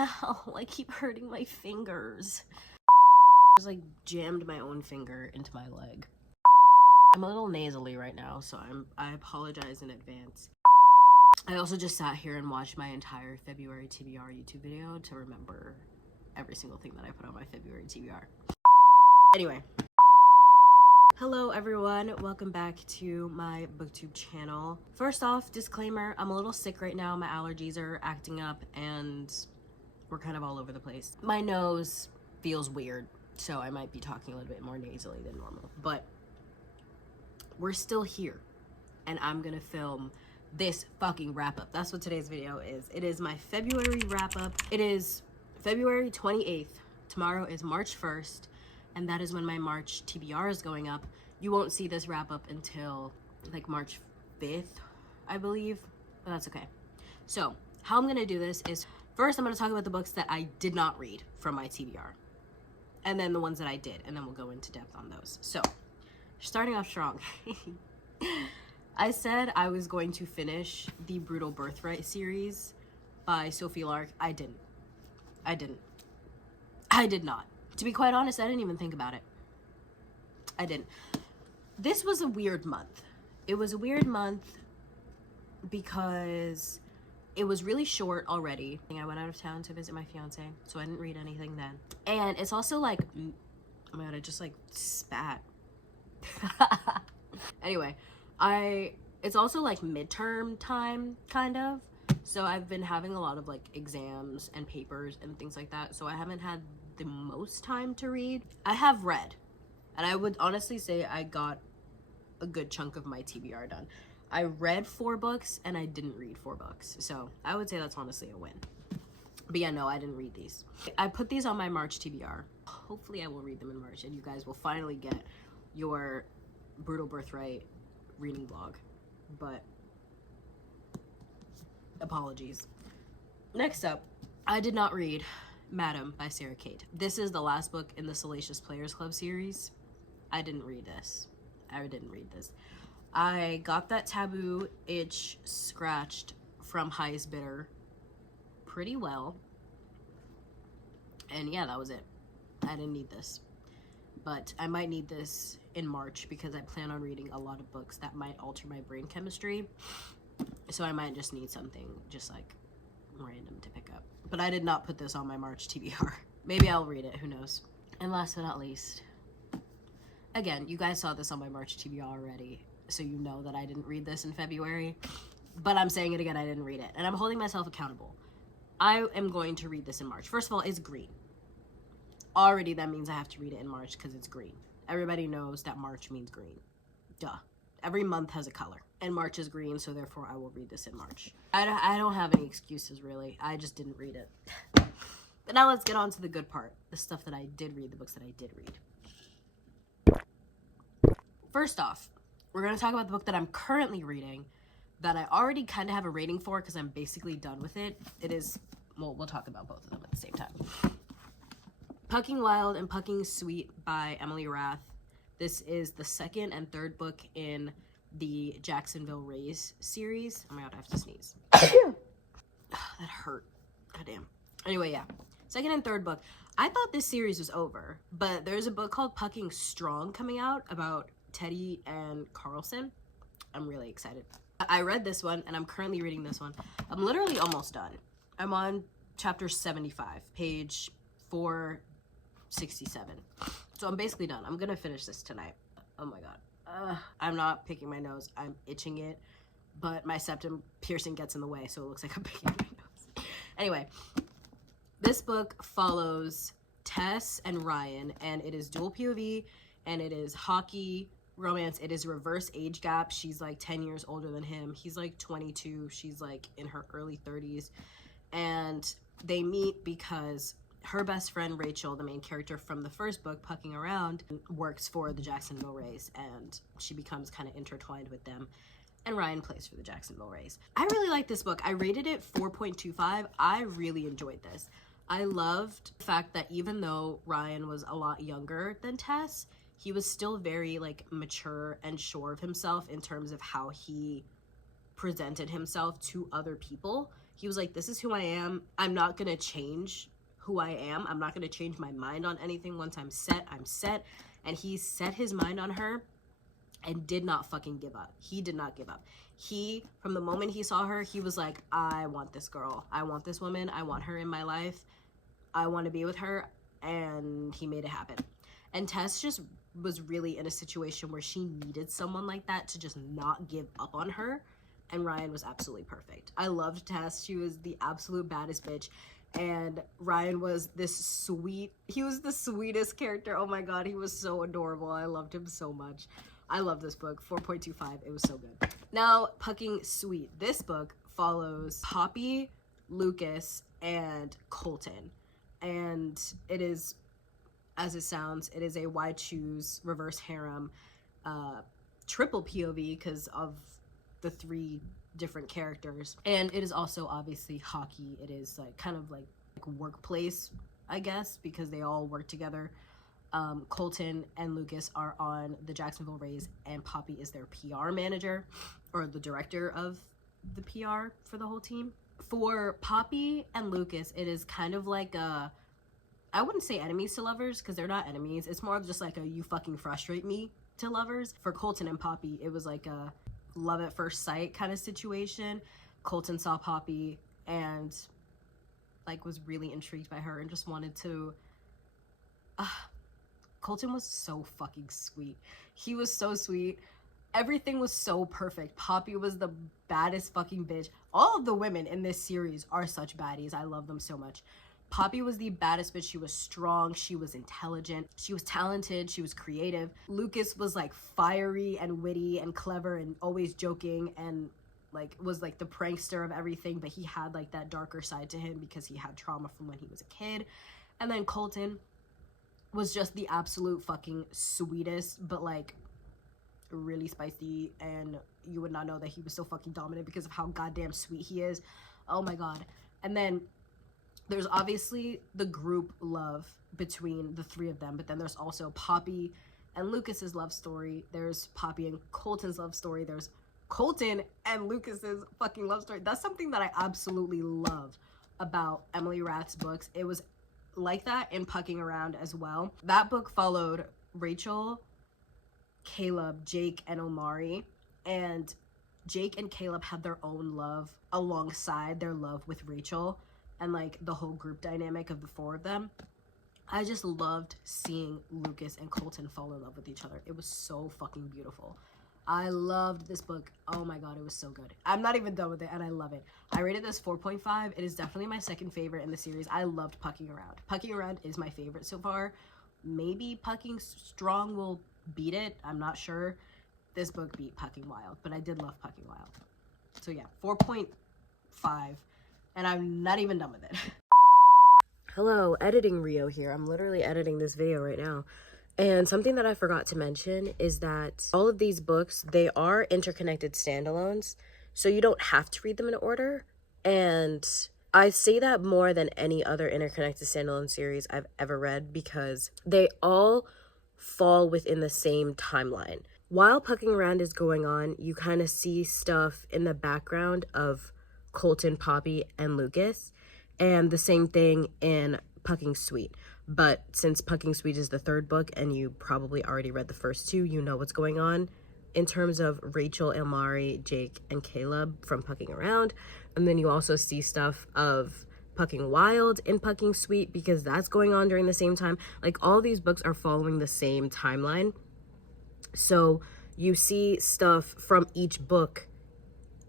Ow, I keep hurting my fingers. I just like jammed my own finger into my leg. I'm a little nasally right now, so I apologize in advance. I also just sat here and watched my entire February TBR YouTube video to remember every single thing that I put on my February TBR. Anyway. Hello everyone, welcome back to my booktube channel. First off, disclaimer, I'm a little sick right now. My allergies are acting up and we're kind of all over the place. My nose feels weird, so I might be talking a little bit more nasally than normal, but we're still here and I'm gonna film this fucking wrap up. That's what today's video is. It is my February wrap up. It is February 28th. Tomorrow is March 1st. And that is when my March TBR is going up. You won't see this wrap up until like March 5th, I believe, but that's okay. So how I'm gonna do this is first I'm gonna talk about the books that I did not read from my TBR, and then the ones that I did, and then we'll go into depth on those. So starting off strong. I said I was going to finish the Brutal Birthright series by Sophie Lark. I did not. To be quite honest, I didn't even think about it. I didn't. This was a weird month. It was a weird month because it was really short already. I went out of town to visit my fiance, so I didn't read anything then. And it's also like, oh my god, I just like spat. Anyway, it's also like midterm time, kind of. So I've been having a lot of like exams and papers and things like that. So I haven't had the most time to read. I have read, and I would honestly say I got a good chunk of my TBR done. I read 4 books and I didn't read 4 books. So I would say that's honestly a win. But yeah, no, I didn't read these. I put these on my March TBR. Hopefully I will read them in March and you guys will finally get your Brutal Birthright reading vlog. But apologies. Next up, I did not read Madam by Sarah Kate. This is the last book in the Salacious Players Club series. I didn't read this. I got that taboo itch scratched from Highest Bidder pretty well. And yeah, that was it. I didn't need this. But I might need this in March because I plan on reading a lot of books that might alter my brain chemistry. So I might just need something just like random to pick up. But I did not put this on my March TBR. Maybe I'll read it, who knows. And last but not least, again, you guys saw this on my March TBR already, so you know that I didn't read this in February, but I'm saying it again, I didn't read it. And I'm holding myself accountable. I am going to read this in March. First of all, it's green. Already that means I have to read it in March because it's green. Everybody knows that March means green. Duh. Every month has a color. And March is green, so therefore I will read this in March. I don't have any excuses, really. I just didn't read it. But now let's get on to the good part. The stuff that I did read, the books that I did read. First off, we're going to talk about the book that I'm currently reading that I already kind of have a rating for because I'm basically done with it. It is, well, we'll talk about both of them at the same time. Pucking Wild and Pucking Sweet by Emily Rath. This is the second and third book in the Jacksonville Rays series. Oh my god, I have to sneeze. That hurt. God damn. Anyway, yeah. Second and third book. I thought this series was over, but there's a book called Pucking Strong coming out about Teddy and Carlson. I'm really excited. I read this one, and I'm currently reading this one. I'm literally almost done. I'm on chapter 75, page 467. So I'm basically done. I'm gonna finish this tonight. Oh my god. I'm not picking my nose. I'm itching it, but my septum piercing gets in the way, so it looks like I'm picking my nose. Anyway, this book follows Tess and Ryan, and it is dual POV, and it is hockey romance. It is reverse age gap. She's like 10 years older than him. He's like 22. She's like in her early 30s. And they meet because her best friend Rachel, the main character from the first book, Pucking Around, works for the Jacksonville Rays, and she becomes kind of intertwined with them. And Ryan plays for the Jacksonville Rays. I really like this book. I rated it 4.25. I really enjoyed this. I loved the fact that even though Ryan was a lot younger than Tess, he was still very like mature and sure of himself in terms of how he presented himself to other people. He was like, this is who I am. I'm not gonna change who I am. I'm not gonna change my mind on anything. Once I'm set, I'm set. And he set his mind on her and did not fucking give up. He did not give up. He, from the moment he saw her, he was like, I want this girl. I want this woman. I want her in my life. I want to be with her. And he made it happen. And Tess just was really in a situation where she needed someone like that to just not give up on her. And Ryan was absolutely perfect. I loved Tess. She was the absolute baddest bitch. And Ryan was this sweet, he was the sweetest character. Oh my god, he was so adorable. I loved him so much. I love this book. 4.25. It was so good. Now, Pucking Sweet. This book follows Poppy, Lucas, and Colton. And it is, as it sounds, it is a why choose reverse harem, triple POV because of the 3 different characters. And it is also obviously hockey. It is like kind of like workplace, I guess, because they all work together. Colton and Lucas are on the Jacksonville Rays, and Poppy is their PR manager, or the director of the PR for the whole team. For Poppy and Lucas, it is kind of like a, I wouldn't say enemies to lovers, because they're not enemies. It's more of just like a you fucking frustrate me to lovers. For Colton and Poppy, it was like a love at first sight kind of situation. Colton saw Poppy and like was really intrigued by her and just wanted to Colton was so fucking sweet. He was so sweet. Everything was so perfect. Poppy was the baddest fucking bitch. All of the women in this series are such baddies. I love them so much. Poppy was the baddest bitch. She was strong. She was intelligent. She was talented. She was creative. Lucas was like fiery and witty and clever and always joking and like was like the prankster of everything, but he had like that darker side to him because he had trauma from when he was a kid. And then Colton was just the absolute fucking sweetest, but like really spicy, and you would not know that he was so fucking dominant because of how goddamn sweet he is. Oh my god. And then there's obviously the group love between the 3 of them, but then there's also Poppy and Lucas's love story. There's Poppy and Colton's love story. There's Colton and Lucas's fucking love story. That's something that I absolutely love about Emily Rath's books. It was like that in Pucking Around as well. That book followed Rachel, Caleb, Jake, and Omari, and Jake and Caleb had their own love alongside their love with Rachel and like the whole group dynamic of the 4 of them. I just loved seeing Lucas and Colton fall in love with each other. It was so fucking beautiful. I loved this book. Oh my god, it was so good. I'm not even done with it, and I love it. I rated this 4.5. It is definitely my second favorite in the series. I loved Pucking Around. Pucking Around is my favorite so far. Maybe Pucking Strong will beat it. I'm not sure. This book beat Pucking Wild, but I did love Pucking Wild. So yeah, 4.5, and I'm not even done with it. Hello, Editing Rio here. I'm literally editing this video right now. And something that I forgot to mention is that all of these books, they are interconnected standalones, so you don't have to read them in order. And I say that more than any other interconnected standalone series I've ever read because they all fall within the same timeline. While Pucking Around is going on, you kind of see stuff in the background of Colton, Poppy, and Lucas, and the same thing in Pucking Sweet. But since Pucking Sweet is the 3rd book and you probably already read the first 2, you know what's going on in terms of Rachel, Omari, Jake, and Caleb from Pucking Around. And then you also see stuff of Pucking Wild in Pucking Sweet because that's going on during the same time. Like, all these books are following the same timeline. So you see stuff from each book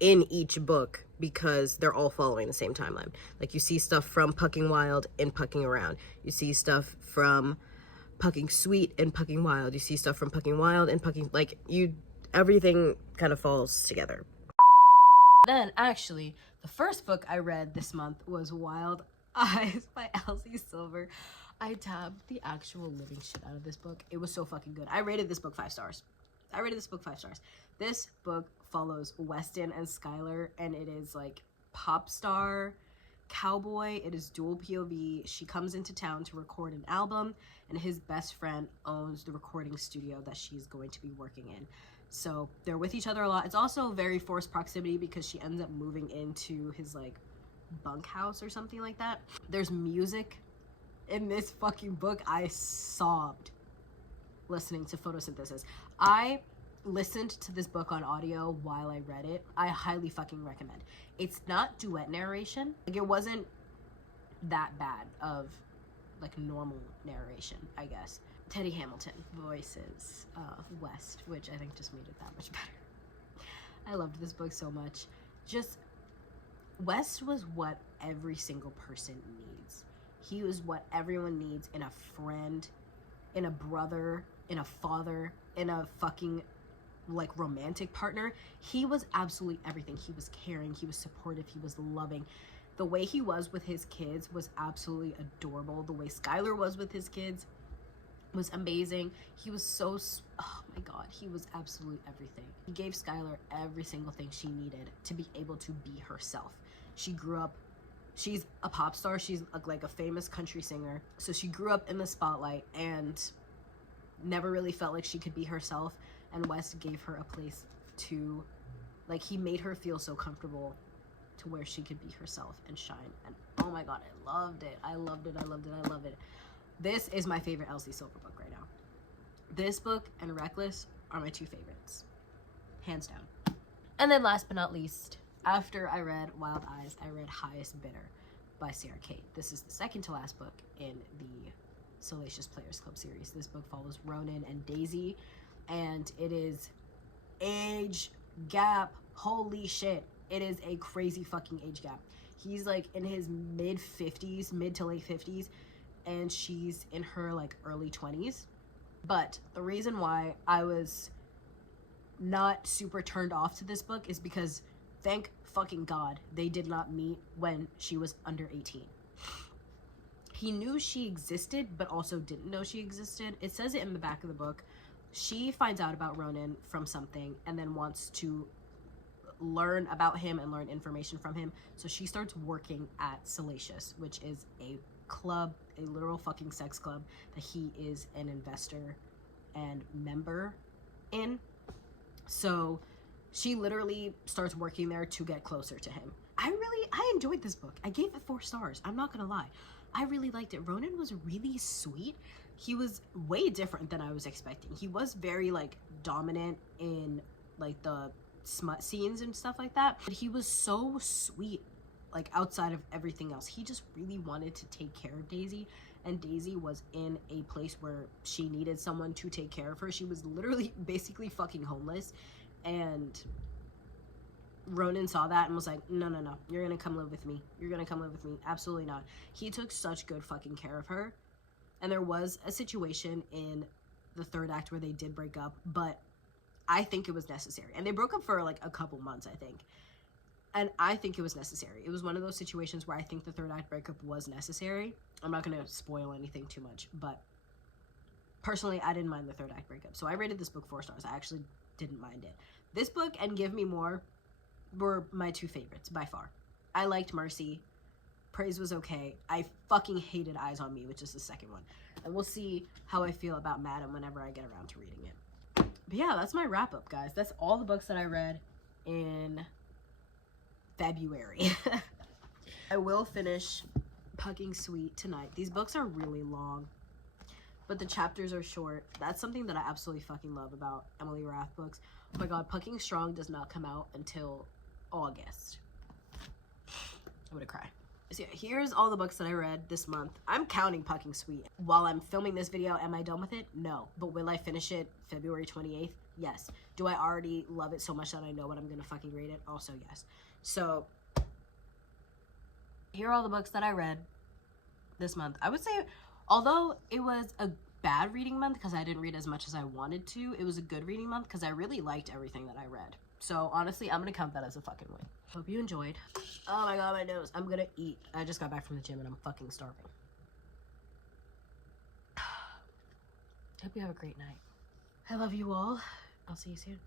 in each book because they're all following the same timeline. Like, you see stuff from Pucking Wild in Pucking Around. You see stuff from Pucking Sweet in Pucking Wild. You see stuff from Pucking Wild and Pucking, like, everything kind of falls together. Then, actually, the first book I read this month was Wild Eyes by Elsie Silver. I tabbed the actual living shit out of this book. It was so fucking good. I rated this book 5 stars. This book follows Weston and Skylar, and it is like pop star, cowboy. It is dual POV. She comes into town to record an album, and his best friend owns the recording studio that she's going to be working in. So they're with each other a lot. It's also very forced proximity because she ends up moving into his like bunkhouse or something like that. There's music in this fucking book. I sobbed listening to Photosynthesis. I listened to this book on audio while I read it. I highly fucking recommend. It's not duet narration. Like, it wasn't that bad of like normal narration, I guess. Teddy Hamilton voices West, which I think just made it that much better. I loved this book so much. Just, West was what every single person needs. He was what everyone needs in a friend, in a brother, in a father, in a fucking like romantic partner. He was absolutely everything. He was caring, he was supportive, he was loving. The way he was with his kids was absolutely adorable. The way Skylar was with his kids was amazing. He was so, oh my god, he was absolutely everything. He gave Skylar every single thing she needed to be able to be herself. She grew up, she's a pop star, she's like a famous country singer, so she grew up in the spotlight and never really felt like she could be herself, and West gave her a place to, like, he made her feel so comfortable to where she could be herself and shine. And oh my god, I loved it. I loved it. I loved it. I loved it. This is my favorite Elsie Silver book right now. This book and Reckless are my two favorites, hands down. And then last but not least, after I read Wild Eyes, I read Highest Bidder by Sarah Kate. This is the second to last book in the Salacious Players Club series. This book follows Ronan and Daisy, and it is age gap. Holy shit. It is a crazy fucking age gap. He's like in his mid to late 50s, and she's in her like early 20s. But the reason why I was not super turned off to this book is because, thank fucking god, they did not meet when she was under 18. He knew she existed, but also didn't know she existed. It says it in the back of the book. She finds out about Ronan from something and then wants to learn about him and learn information from him. So she starts working at Salacious, which is a club, a literal fucking sex club that he is an investor and member in. So she literally starts working there to get closer to him. I enjoyed this book. I gave it 4 stars. I'm not gonna lie. I really liked it. Ronan was really sweet. He was way different than I was expecting. He was very like dominant in like the smut scenes and stuff like that, but he was so sweet, like outside of everything else. He just really wanted to take care of Daisy, and Daisy was in a place where she needed someone to take care of her. She was literally basically fucking homeless, and Ronan saw that and was like, no, you're gonna come live with me. You're gonna come live with me. Absolutely not. He took such good fucking care of her. And there was a situation in the 3rd act where they did break up, but I think it was necessary. And they broke up for like a couple months, I think. And I think it was necessary. It was one of those situations where I think the 3rd act breakup was necessary. I'm not gonna spoil anything too much, but personally, I didn't mind the 3rd act breakup. So I rated this book 4 stars. I actually didn't mind it. This book and Give Me More were my 2 favorites by far. I liked Mercy. Praise was okay. I fucking hated Eyes on Me, which is the second one. And we'll see how I feel about Madam whenever I get around to reading it. But yeah, that's my wrap up, guys. That's all the books that I read in February. I will finish Pucking Sweet tonight. These books are really long, but the chapters are short. That's something that I absolutely fucking love about Emily Rath books. Oh my god, Pucking Strong does not come out until August. I'm gonna cry. So yeah, here's all the books that I read this month. I'm counting Pucking Sweet. While I'm filming this video, am I done with it? No. But will I finish it February 28th? Yes. Do I already love it so much that I know what I'm gonna fucking rate it? Also yes. So here are all the books that I read this month. I would say, although it was a bad reading month because I didn't read as much as I wanted to, it was a good reading month because I really liked everything that I read. So honestly, I'm gonna count that as a fucking win. Hope you enjoyed. Oh my god, my nose. I'm gonna eat. I just got back from the gym and I'm fucking starving. Hope you have a great night. I love you all. I'll see you soon.